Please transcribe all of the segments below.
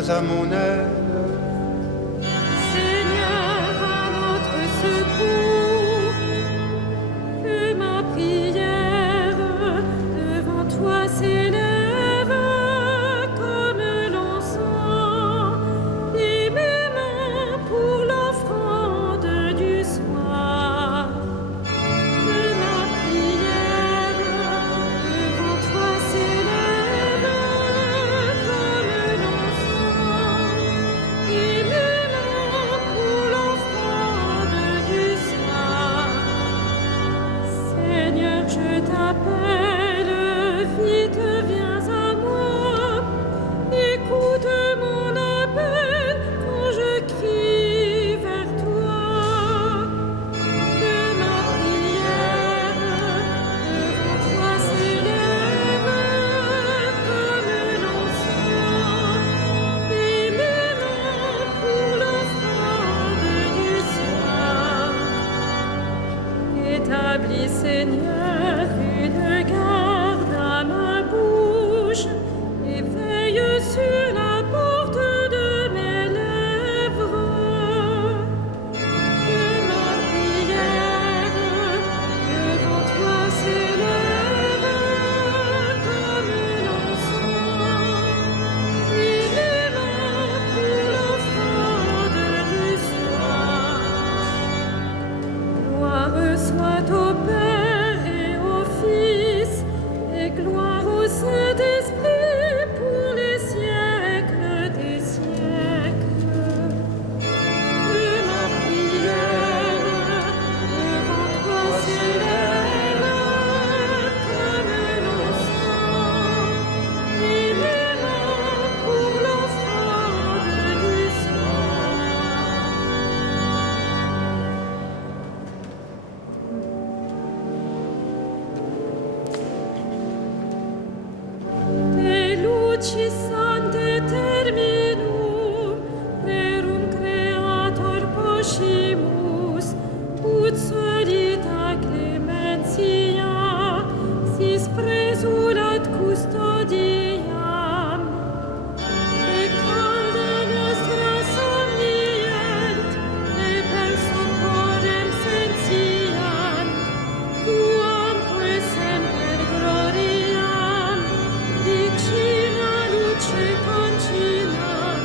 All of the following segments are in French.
viens à mon aide. Seigneur, à notre secours, que ma prière devant toi s'élève comme l'encens, et mes mains pour l'offrande du soir. Que ma prière devant toi s'élève comme l'encens, et mes mains pour l'offrande du soir. Seigneur, je t'appelle, vite viens à moi, écoute mon appel quand je crie vers toi. Que ma prière devant toi s'élève comme l'encens, et mes mains pour l'offrande du soir. Établis, Seigneur, une garde à ma bouche, et veille sur la porte de mes lèvres. Que ma prière devant toi s'élève comme l'encens, et mes mains pour l'offrande du soir. Gloire soit au Père et au Fils, et gloire au Saint-Esprit pour les siècles des siècles. Que ma prière devant toi s'élève comme l'encens, et mes mains pour l'offrande du soir. Te luci sante terminum, verum creator poscimus, ut solita clementia, sis presulat custodiam. Te calde nostra somnient, te per socorrem sentiam, tuamque semper gloriam, vicina luce concinam.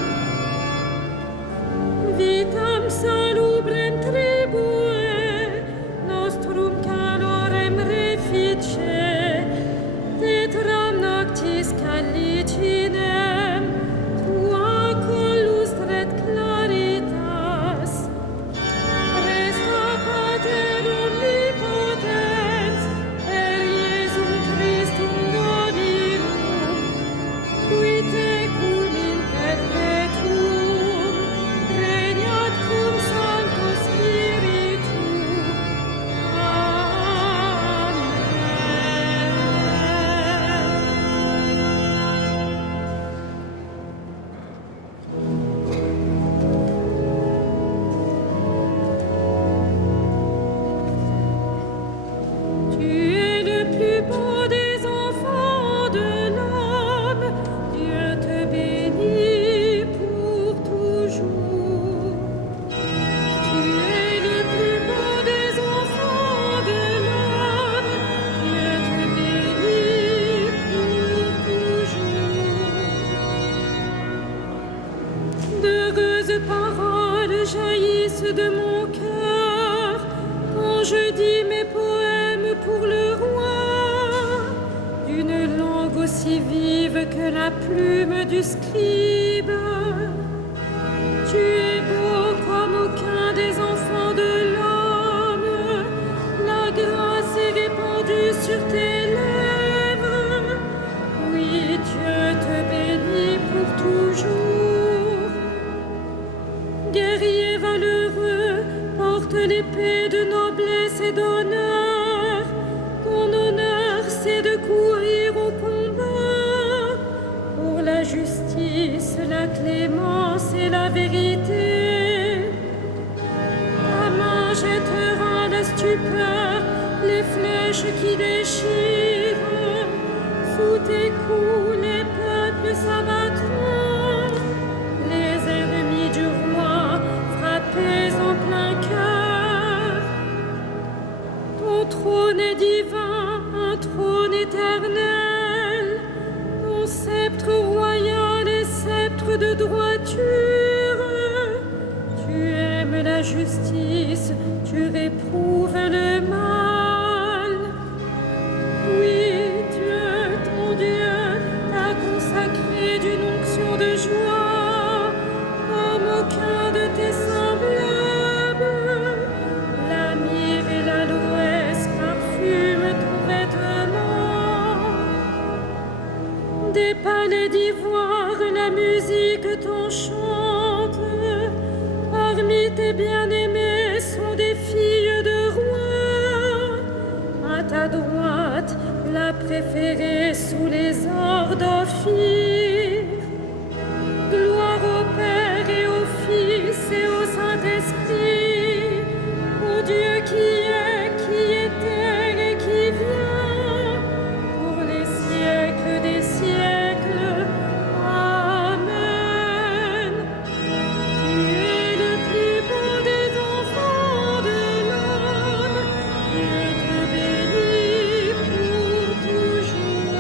Vitam salubrem tribue, nostrum calorem refice, tetram noctis calicinem, tua collustret claritas. Resta Pater omnipotens, per Iesum Christum Dominum, qui tecum in perpetuum regnat cum Sancto Spiritu. Tu es le plus beau des enfants de l'homme, Dieu te bénit pour toujours. Tu es le plus beau des enfants de l'homme, Dieu te bénit pour toujours. D'heureuses paroles jaillissent de mon cœur quand je dis mes poèmes pour le roi, d'une langue aussi vive que la plume du scribe. Tu es beau comme aucun des enfants de l'homme, la grâce est répandue sur tes lèvres. Oui, Dieu te bénit pour toujours. Guerrier valeureux, porte l'épée de noblesse et d'honneur. Ton honneur, c'est de courir au combat pour la justice, la clémence et la vérité. Ta main jettera la stupeur, les flèches qui déchirent. Sous tes coups, les peuples s'abattront. de droiture. Tu aimes la justice, tu réprouves le mal. Oui, Dieu, ton Dieu, t'a consacré d'une onction de joie, comme aucun de tes semblables. La myrrhe et l'aloès parfument ton vêtement. Des palais d'ivoire, la musique t'enchante. Parmi tes bien-aimés sont des filles de rois. À ta droite, la préférée sous les ors d'Ophir. Gloire au Père et au Fils et au Saint-Esprit, au Dieu qui était et qui vient, pour les siècles des siècles. Amen. Tu es le plus beau des enfants de l'homme, Dieu te bénit pour toujours.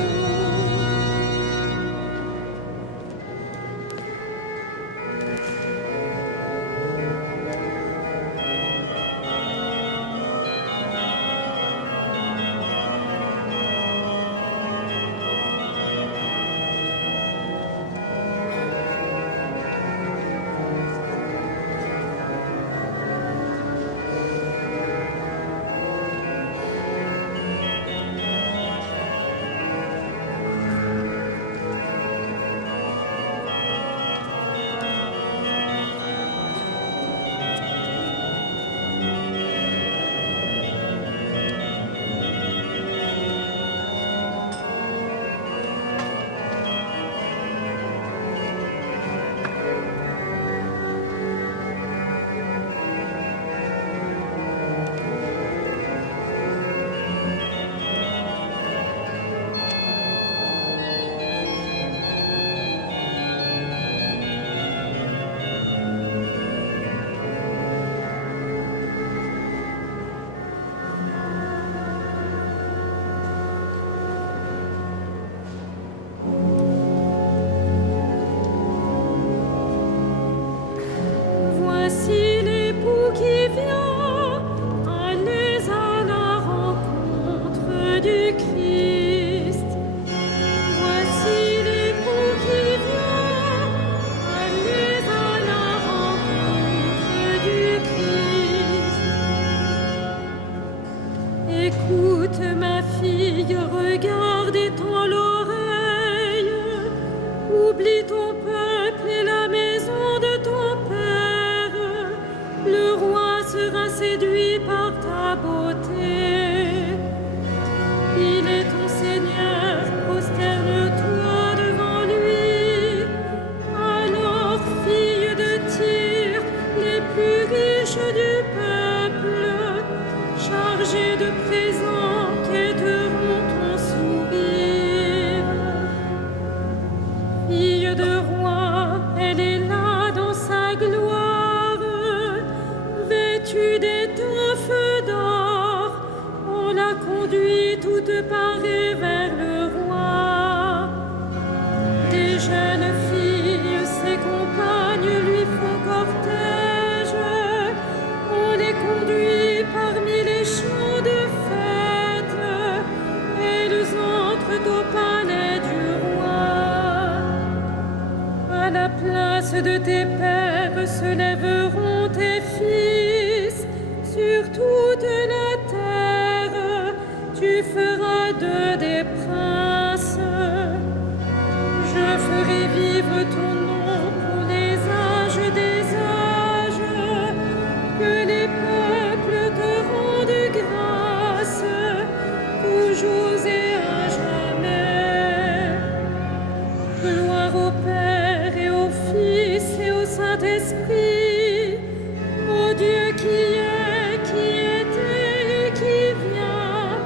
Voici l'époux qui vient, allez à la rencontre du Christ. Voici l'époux qui vient, allez à la rencontre du Christ. Écoute ma fille, regarde et tends l'oreille, oublie ton peuple et la maison de ton père. Le roi sera séduit par ta beauté. Il est ton Seigneur, prosterne-toi devant lui. Alors, fille de Tyr, les plus riches du peuple, chargés de présents, quêteront ton sourire. Fille de roi, elle est là dans sa gloire, vêtue d'étoffes d'or. On la conduit toute parée vers le roi. Des jeunes filles, ses compagnes, lui font cortège. On les conduit parmi les champs de fête. Elles entrent au palais du roi. À la place de tes pères se lèveront tes fils. Sur toute la terre, tu feras d'eux des princes. Je ferai vivre ton nom pour les âges des âges. Que les peuples te rendent grâce, toujours et à jamais. Gloire au Père et au Fils et au Saint-Esprit, au Dieu qui était et qui vient,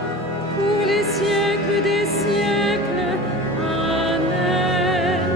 pour les siècles des siècles. Amen.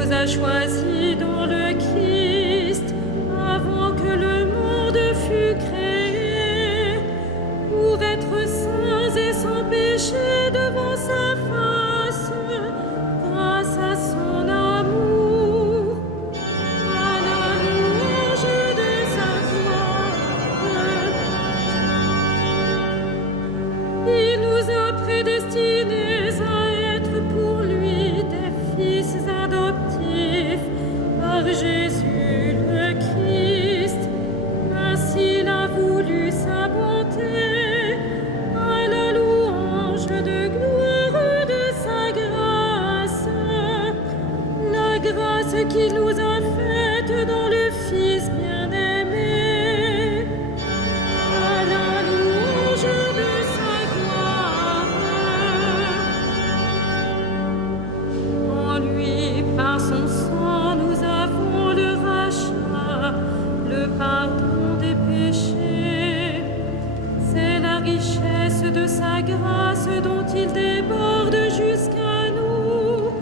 nous a choisis dans le Christ avant que le monde fût créé, pour être saints et sans péché devant sa face, grâce à son amour, à la louange de sa gloire. Il nous a prédestinés à être pour lui des fils adoptifs par Jésus le Christ. Ainsi l'a voulu sa bonté, à la louange de gloire de sa grâce. La grâce qu'il nous a faite dans le Fils bien-aimé, à la louange de sa gloire. En lui, par son sang, nous avons le rachat, le pardon des péchés. C'est la richesse de sa grâce dont il déborde jusqu'à nous,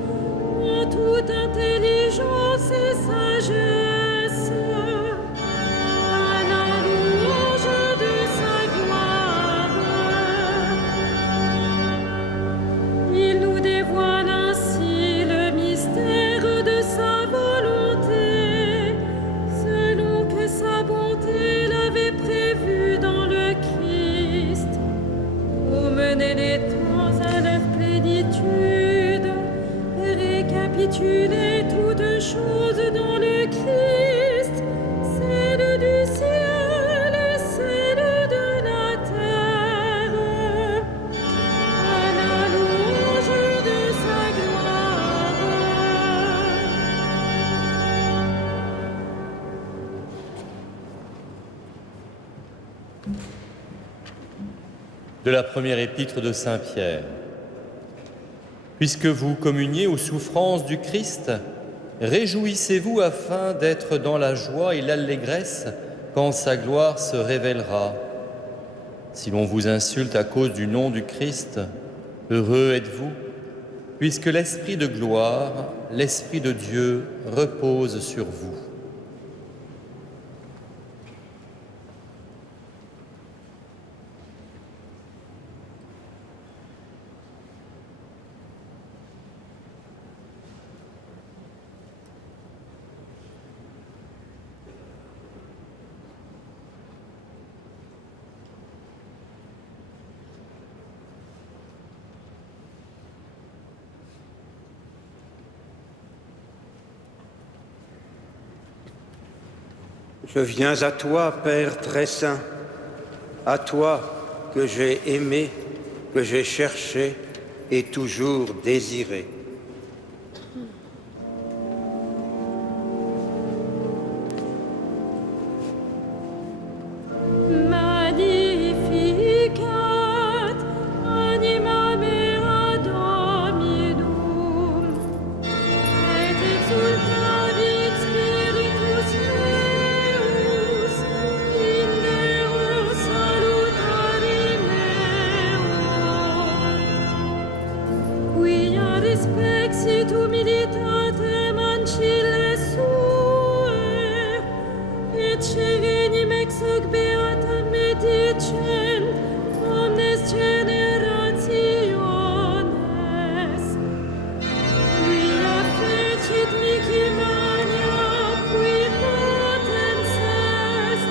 en toute intelligence et sagesse, à la louange de sa gloire. Il nous dévoile ainsi le mystère de sa volonté, selon que sa bonté l'avait prévu dans le Christ, pour mener les temps à leur plénitude, récapituler toutes choses dans le Christ, celle du ciel et celle de la terre, à la louange de sa gloire. De la première épître de Saint Pierre. Puisque vous communiez aux souffrances du Christ, réjouissez-vous afin d'être dans la joie et l'allégresse quand sa gloire se révélera. Si l'on vous insulte à cause du nom du Christ, heureux êtes-vous, puisque l'Esprit de gloire, l'Esprit de Dieu repose sur vous. Je viens à toi, Père très saint, à toi que j'ai aimé, que j'ai cherché et toujours désiré. Magnificat animam mea Dominum, et exultavit spiritus meus in Deo salutari meo, quia respexit humilitatem ancille sue, et cevenim ex hoc beatam medicem omnes generationes, quia fecit mihi mania qui potens est,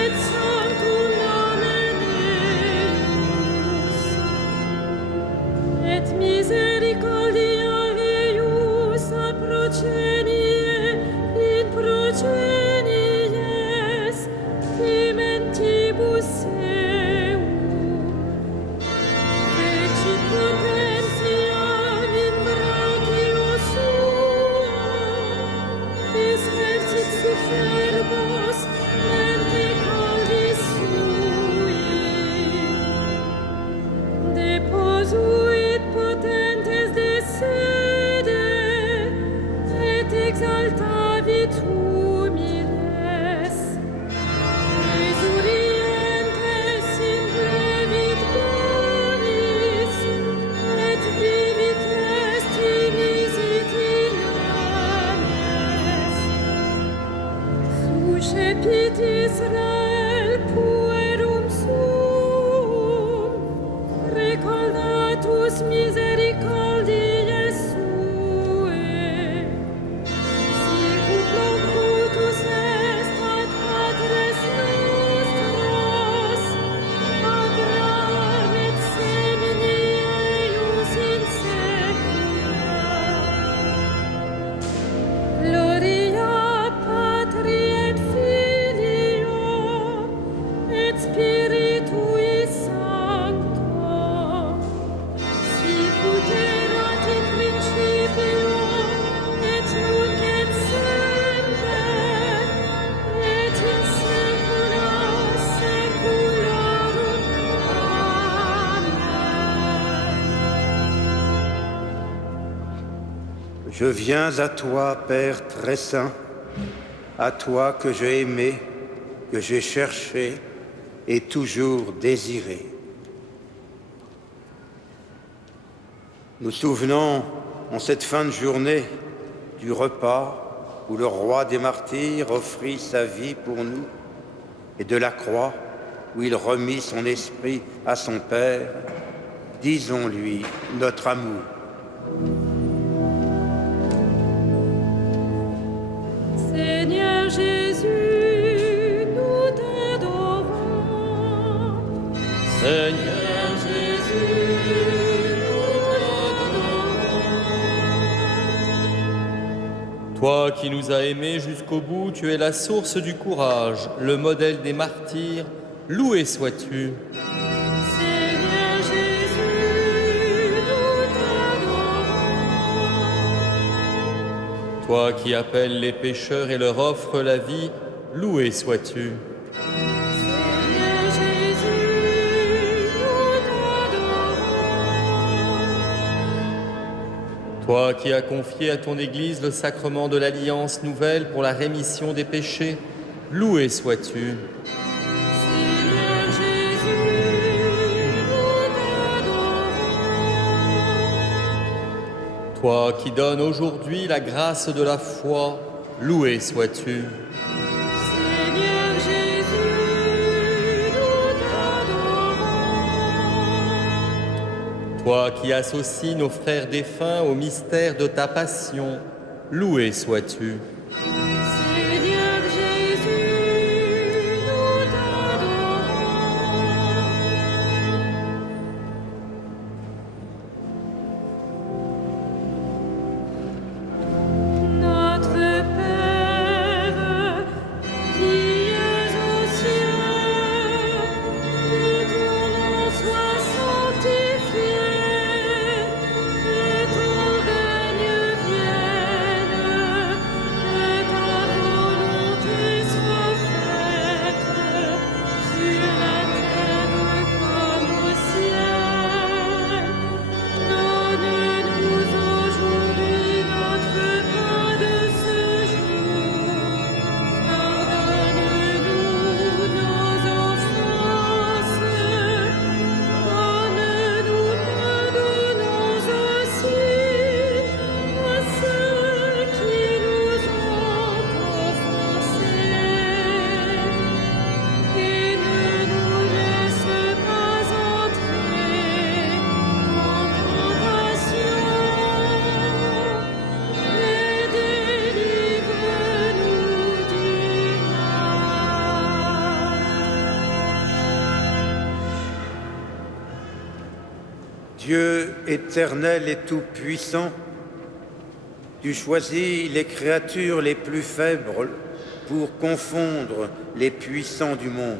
et sanctum nomen eius, et misericordia eius a progenie in progenies timentibus seu, fecit potentiam in brachio suo, dispersit superbos mente caldis sui, deposuit potentes de sede, et exaltavit humiles, exurientes implevit bonis, et vivit est inisit in recepit Israel puerum suum, recordatus misericordiae suae, sicut locutus est ad patres nostros, Abraham et semini eius in saecula. Gloria Patri et Filio et Spiritui Sancto, sicut erat in principio et nunc et semper et in saecula saeculorum. Amen. Je viens à toi, Père très saint, à toi que j'ai aimé, que j'ai cherché et toujours désiré. Nous souvenons en cette fin de journée du repas où le roi des martyrs offrit sa vie pour nous et de la croix où il remit son esprit à son Père. Disons-lui notre amour. Seigneur Jésus, nous t'adorons. Seigneur Jésus, nous t'adorons. Toi qui nous as aimés jusqu'au bout, tu es la source du courage, le modèle des martyrs, loué sois-tu. Seigneur Jésus, nous t'adorons. Toi qui appelles les pécheurs et leur offres la vie, loué sois-tu. Seigneur Jésus, nous t'adorons. Toi qui as confié à ton Église le sacrement de l'Alliance nouvelle pour la rémission des péchés, loué sois-tu. Seigneur Jésus, nous t'adorons. Toi qui donnes aujourd'hui la grâce de la foi, loué sois-tu. Seigneur Jésus, nous t'adorons. Toi qui associes nos frères défunts au mystère de ta passion, loué sois-tu. Seigneur Jésus, nous t'adorons. Notre Père, qui es aux cieux, que ton nom soit sanctifié, que ton règne vienne, que ta volonté soit faite, sur la terre comme au ciel. Donne-nous aujourd'hui notre pain de ce jour. Pardonne-nous nos offenses, comme nous pardonnons aussi à ceux qui nous ont offensés. Et ne nous laisse pas entrer en tentation, mais délivre-nous du mal. Dieu éternel et tout-puissant, tu choisis les créatures les plus faibles pour confondre les puissants du monde.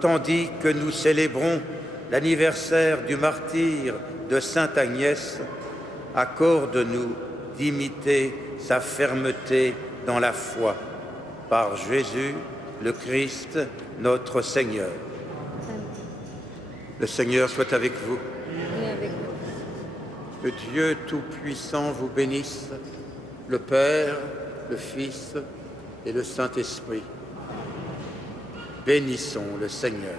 Tandis que nous célébrons l'anniversaire du martyre de Sainte Agnès, accorde-nous d'imiter sa fermeté dans la foi. Par Jésus, le Christ, notre Seigneur. Le Seigneur soit avec vous. Que Dieu Tout-Puissant vous bénisse, le Père, le Fils et le Saint-Esprit. Bénissons le Seigneur.